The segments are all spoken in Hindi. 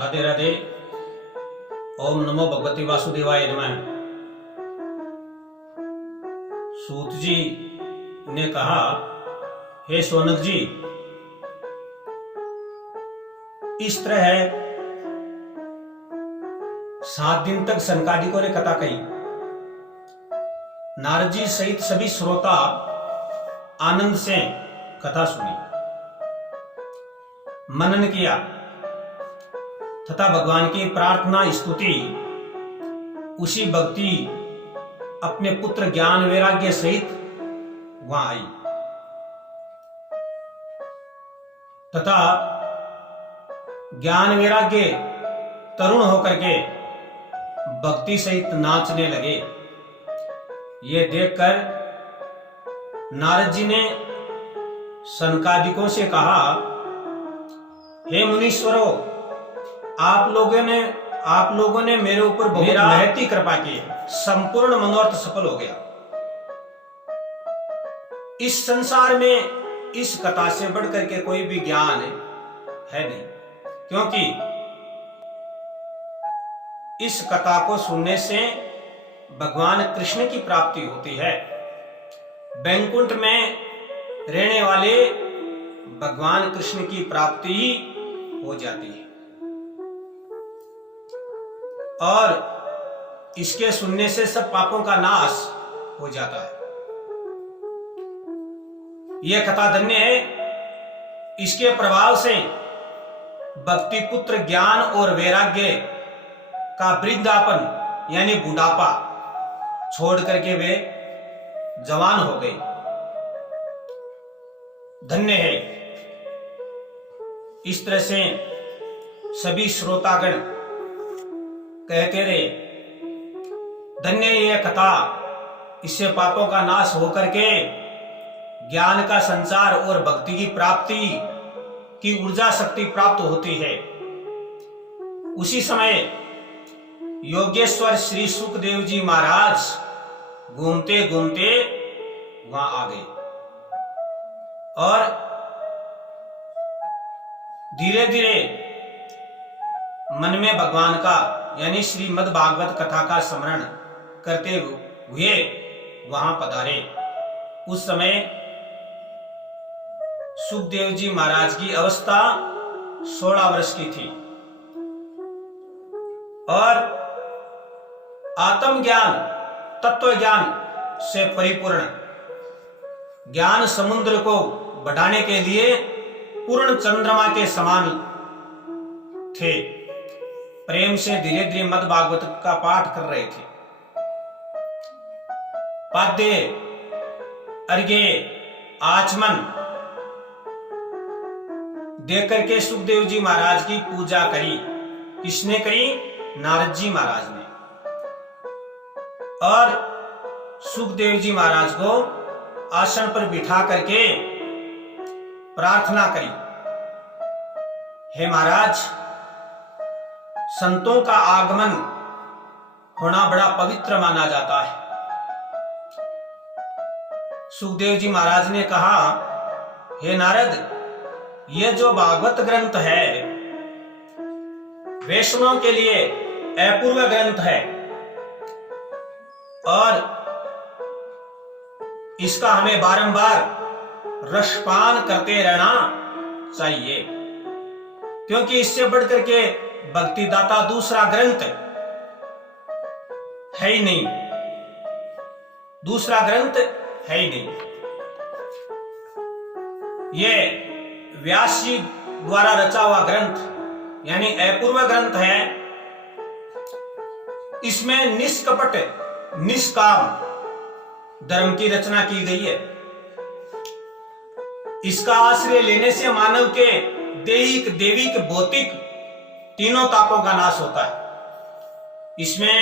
राधे राधे। ओम नमो भगवते वासुदेवाय नमः। सूत जी ने कहा, हे शौनक जी, इस तरह 7 दिन तक सनकादिकों ने कथा कही। नारद जी सहित सभी श्रोता आनंद से कथा सुनी, मनन किया तथा भगवान की प्रार्थना स्तुति, उसी भक्ति अपने पुत्र ज्ञान वैराग्य सहित वहां आई तथा ज्ञान वैराग्य तरुण होकर के भक्ति सहित नाचने लगे। ये देखकर नारद जी ने सनकादिकों से कहा, हे मुनीश्वरों, आप लोगों ने मेरे ऊपर बहुत महती कृपा की है। संपूर्ण मनोरथ सफल हो गया। इस संसार में इस कथा से बढ़कर के कोई भी ज्ञान है नहीं, क्योंकि इस कथा को सुनने से भगवान कृष्ण की प्राप्ति होती है। वैकुंठ में रहने वाले भगवान कृष्ण की प्राप्ति हो जाती है और इसके सुनने से सब पापों का नाश हो जाता है। यह कथा धन्य है। इसके प्रभाव से भक्ति पुत्र ज्ञान और वैराग्य का वृद्धापन यानी बुढ़ापा छोड़ करके वे जवान हो गए। धन्य है। इस तरह से सभी श्रोतागण कहते रहे, धन्य यह कथा, इससे पापों का नाश होकर के ज्ञान का संचार और भक्ति की प्राप्ति की ऊर्जा शक्ति प्राप्त होती है। उसी समय योगेश्वर श्री सुखदेव जी महाराज घूमते घूमते वहां आ गए और धीरे धीरे मन में भगवान का यानी श्रीमद् भागवत कथा का स्मरण करते हुए वहां पधारे। उस समय सुखदेव जी महाराज की अवस्था 16 वर्ष की थी और आत्मज्ञान तत्व ज्ञान से परिपूर्ण ज्ञान समुद्र को बढ़ाने के लिए पूर्ण चंद्रमा के समान थे। प्रेम से धीरे धीरे मद् भागवत का पाठ कर रहे थे। पाद्य अर्घ्य आचमन देकर के सुखदेव जी महाराज की पूजा करी। किसने करी? नारद जी महाराज ने। और सुखदेव जी महाराज को आसन पर बिठा करके प्रार्थना करी, हे महाराज, संतों का आगमन होना बड़ा पवित्र माना जाता है। सुखदेव जी महाराज ने कहा, हे नारद, यह जो भागवत ग्रंथ है वैष्णव के लिए अपूर्व ग्रंथ है और इसका हमें बारंबार रसपान करते रहना चाहिए, क्योंकि इससे बढ़कर के भक्तिदाता दूसरा ग्रंथ है ही नहीं। दूसरा ग्रंथ है ही नहीं। यह व्यास जी द्वारा रचा हुआ ग्रंथ यानी अपूर्व ग्रंथ है। इसमें निष्कपट निष्काम धर्म की रचना की गई है। इसका आश्रय लेने से मानव के दैहिक दैविक भौतिक तीनों तापों का नाश होता है। इसमें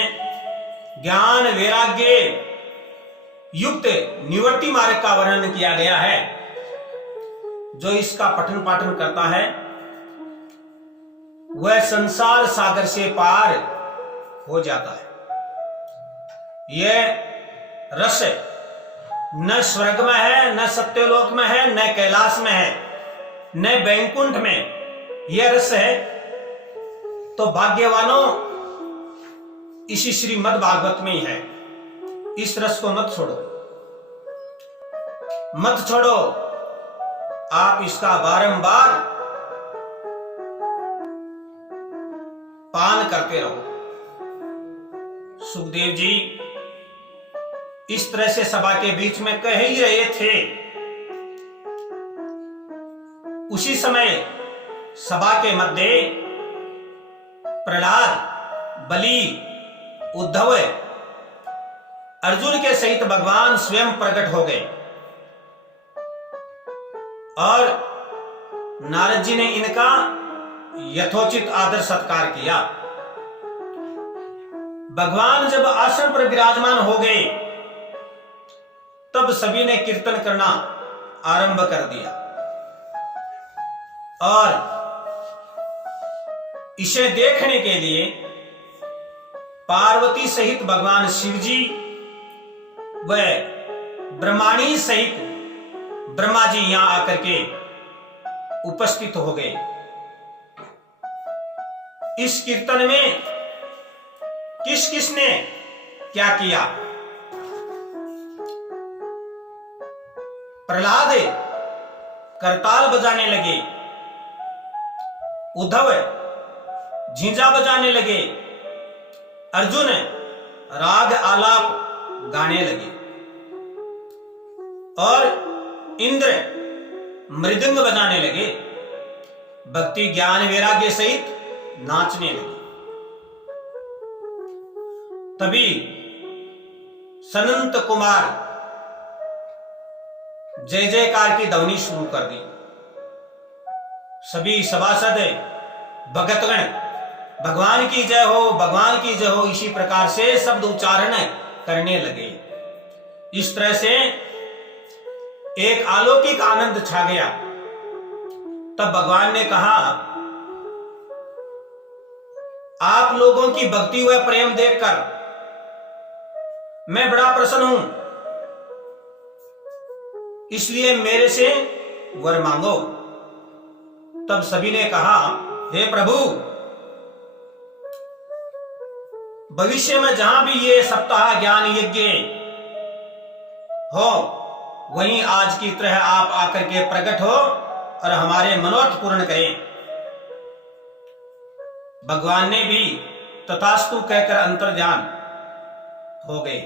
ज्ञान वैराग्य युक्त निवृत्ति मार्ग का वर्णन किया गया है। जो इसका पठन पाठन करता है वह संसार सागर से पार हो जाता है। यह रस न स्वर्ग में है, न सत्यलोक में है, न कैलाश में है, न वैकुंठ में। यह रस है तो भाग्यवानों इसी श्रीमद् भागवत में ही है। इस रस को मत छोड़ो, मत छोड़ो, आप इसका बारंबार पान करते रहो। सुखदेव जी इस तरह से सभा के बीच में कह ही रहे थे। उसी समय सभा के मध्य प्रहलाद, बलि, उद्धव, अर्जुन के सहित भगवान स्वयं प्रकट हो गए और नारद जी ने इनका यथोचित आदर सत्कार किया। भगवान जब आसन पर विराजमान हो गए तब सभी ने कीर्तन करना आरंभ कर दिया और इसे देखने के लिए पार्वती सहित भगवान शिव जी व ब्रह्माणी सहित ब्रह्मा जी यहां आकर के उपस्थित हो गए। इस कीर्तन में किस किसने क्या किया? प्रहलाद करताल बजाने लगे, उद्धव झींझा बजाने लगे, अर्जुन राग आलाप गाने लगे और इंद्र मृदंग बजाने लगे, भक्ति ज्ञान वैराग्य सहित नाचने लगे। तभी सनंत कुमार जय जयकार की ध्वनि शुरू कर दी। सभी सभासद भगतगण भगवान की जय हो, भगवान की जय हो, इसी प्रकार से शब्द उच्चारण करने लगे। इस तरह से एक अलौकिक आनंद छा गया। तब भगवान ने कहा, आप लोगों की भक्ति व प्रेम देखकर मैं बड़ा प्रसन्न हूं, इसलिए मेरे से वर मांगो। तब सभी ने कहा, हे प्रभु, भविष्य में जहां भी ये सप्ताह ज्ञान यज्ञ हो वहीं आज की तरह आप आकर के प्रकट हो और हमारे मनोरथ पूर्ण करें। भगवान ने भी तथास्तु कहकर अंतर्ध्यान हो गए।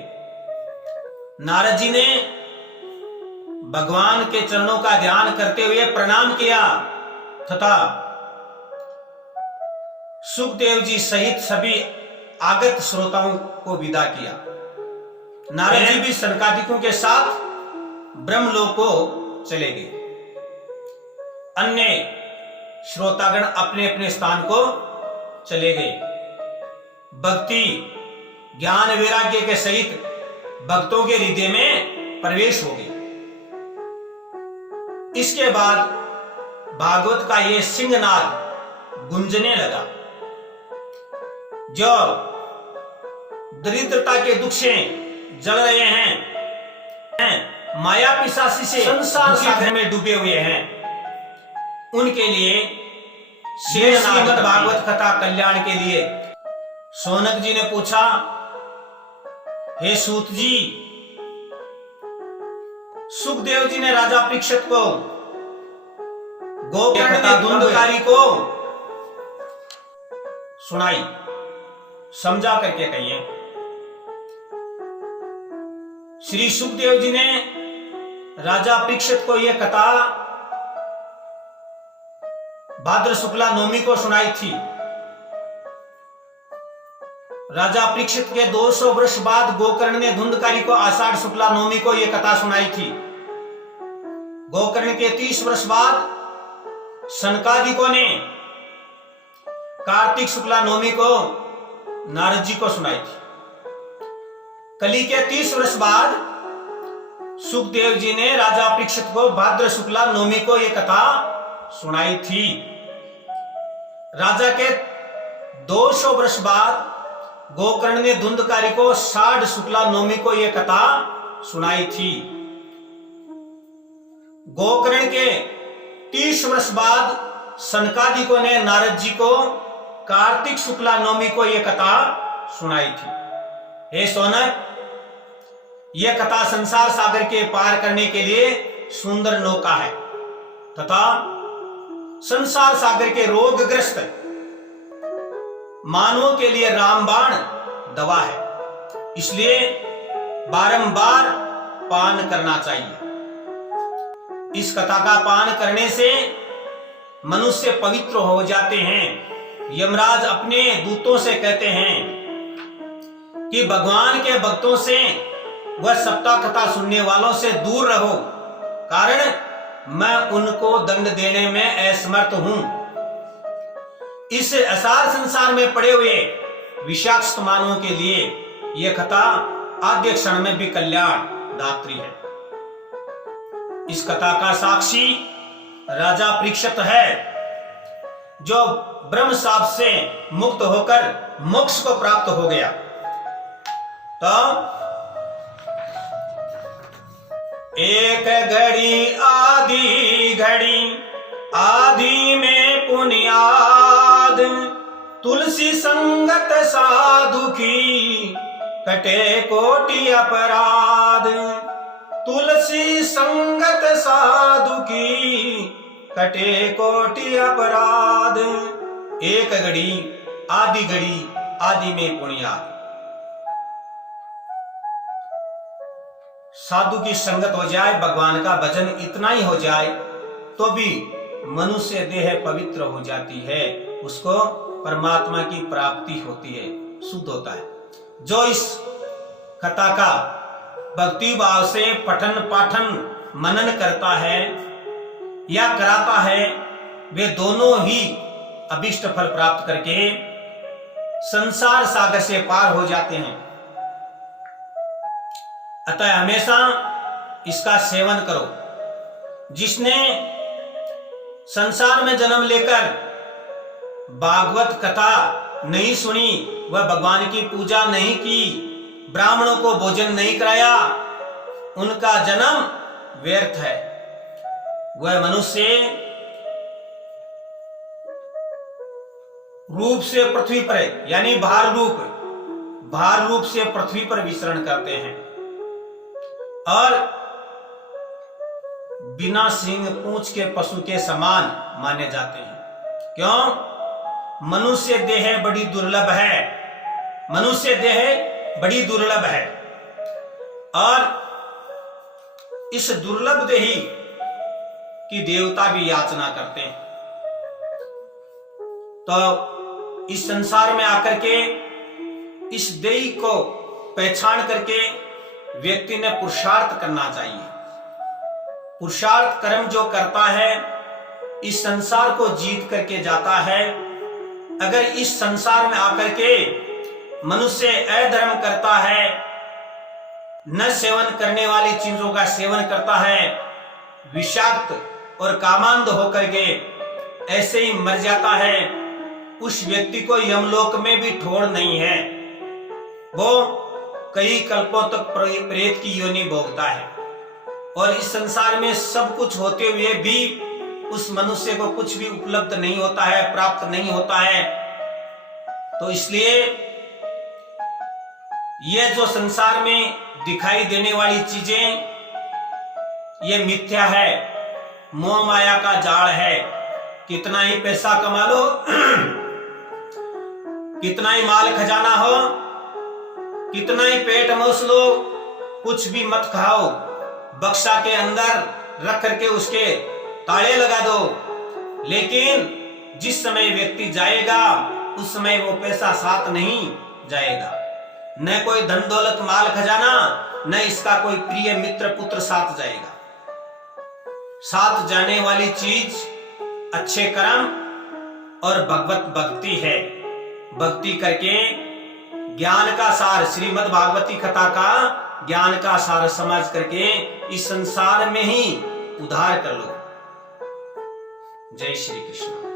नारद जी ने भगवान के चरणों का ध्यान करते हुए प्रणाम किया तथा सुखदेव जी सहित सभी आगत श्रोताओं को विदा किया। नारद जी भी सनकादिकों के साथ ब्रह्मलोक को चले गए। अन्य श्रोतागण अपने अपने स्थान को चले गए। भक्ति ज्ञान वैराग्य के सहित भक्तों के हृदय में प्रवेश हो गए। इसके बाद भागवत का ये सिंहनाद गुंजने लगा। जो दरिद्रता के दुख से जल रहे हैं, माया पिशाची से संसार सागर में डूबे हुए हैं, उनके लिए श्रीमद् भागवत कथा कल्याण के लिए शौनक जी ने पूछा, हे सूत जी, सुखदेव जी ने राजा परीक्षित को गोकर्ण की धुंधकारी को सुनाई, समझा करके कहिए। श्री सुखदेव जी ने राजा परीक्षित को यह कथा भाद्र शुक्ला नवमी को सुनाई थी। राजा परीक्षित के 200 वर्ष बाद गोकर्ण ने धुंधकारी को आषाढ़ शुक्ला नवमी को यह कथा सुनाई थी। गोकर्ण के 30 वर्ष बाद सनकादिकों ने कार्तिक शुक्ला नवमी को नारद जी को सुनाई थी। कली के 30 वर्ष बाद सुखदेव जी ने राजा परीक्षित को भाद्र शुक्ला नवमी को यह कथा सुनाई थी। राजा के 200 वर्ष बाद गोकर्ण ने धुंधकारी को आषाढ़ शुक्ला नवमी को यह कथा सुनाई थी। गोकर्ण के 30 वर्ष बाद सनकादिकों ने नारद जी को कार्तिक शुक्ला नवमी को यह कथा सुनाई थी। हे सौनक, यह कथा संसार सागर के पार करने के लिए सुंदर नौका है तथा संसार सागर के रोगग्रस्त मानवों के लिए रामबाण दवा है। इसलिए बारंबार पान करना चाहिए। इस कथा का पान करने से मनुष्य पवित्र हो जाते हैं। यमराज अपने दूतों से कहते हैं कि भगवान के भक्तों से वह सप्ताह कथा सुनने वालों से दूर रहो, कारण मैं उनको दंड देने में असमर्थ हूं। इस असार संसार में पड़े हुए विषाक्त मानवों के लिए यह कथा आद्य क्षण में भी कल्याण दात्री है। इस कथा का साक्षी राजा परीक्षित है, जो ब्रह्म शाप से मुक्त होकर मोक्ष को प्राप्त हो गया। तो एक घड़ी आदि में पुनियाद, तुलसी संगत साधु की कटे कोटि अपराध। तुलसी संगत साधु की कटे कोटि अपराध। एक घड़ी आदि में पुनियाद। साधु की संगत हो जाए, भगवान का भजन इतना ही हो जाए तो भी मनुष्य देह पवित्र हो जाती है, उसको परमात्मा की प्राप्ति होती है, शुद्ध होता है। जो इस कथा का भक्ति भाव से पठन पाठन मनन करता है या कराता है, वे दोनों ही अभिष्ट फल प्राप्त करके संसार सागर से पार हो जाते हैं। अतः हमेशा इसका सेवन करो। जिसने संसार में जन्म लेकर भागवत कथा नहीं सुनी, वह भगवान की पूजा नहीं की, ब्राह्मणों को भोजन नहीं कराया, उनका जन्म व्यर्थ है। वह मनुष्य रूप से पृथ्वी पर यानी भार रूप से पृथ्वी पर विचरण करते हैं और बिना सींग पूंछ के पशु के समान माने जाते हैं। क्यों? मनुष्य देह बड़ी दुर्लभ है, मनुष्य देह बड़ी दुर्लभ है और इस दुर्लभ देही की देवता भी याचना करते हैं। तो इस संसार में आकर के इस देही को पहचान करके व्यक्ति ने पुरुषार्थ करना चाहिए। पुरुषार्थ कर्म जो करता है इस संसार को जीत करके जाता है। अगर इस संसार में आकर के मनुष्य अधर्म करता है, न सेवन करने वाली चीजों का सेवन करता है, विषाक्त और कामांध होकर के ऐसे ही मर जाता है, उस व्यक्ति को यमलोक में भी ठोर नहीं है। वो कई कल्पों तक प्रेत की योनि भोगता है और इस संसार में सब कुछ होते हुए भी उस मनुष्य को कुछ भी उपलब्ध नहीं होता है, प्राप्त नहीं होता है। तो इसलिए ये जो संसार में दिखाई देने वाली चीजें ये मिथ्या है, मोह माया का जाल है। कितना ही पैसा कमा लो, कितना ही माल खजाना हो, कितना ही पेट मोस लो, कुछ भी मत खाओ, बक्सा के अंदर रख करके उसके ताले लगा दो। लेकिन जिस समय व्यक्ति जाएगा उस समय वो पैसा साथ नहीं जाएगा, न कोई धन दौलत माल खजाना, न इसका कोई प्रिय मित्र पुत्र साथ जाएगा। साथ जाने वाली चीज अच्छे कर्म और भगवत भक्ति है। भक्ति करके ज्ञान का सार, श्रीमद् भागवती कथा का ज्ञान का सार समझ करके इस संसार में ही उद्धार कर लो। जय श्री कृष्ण।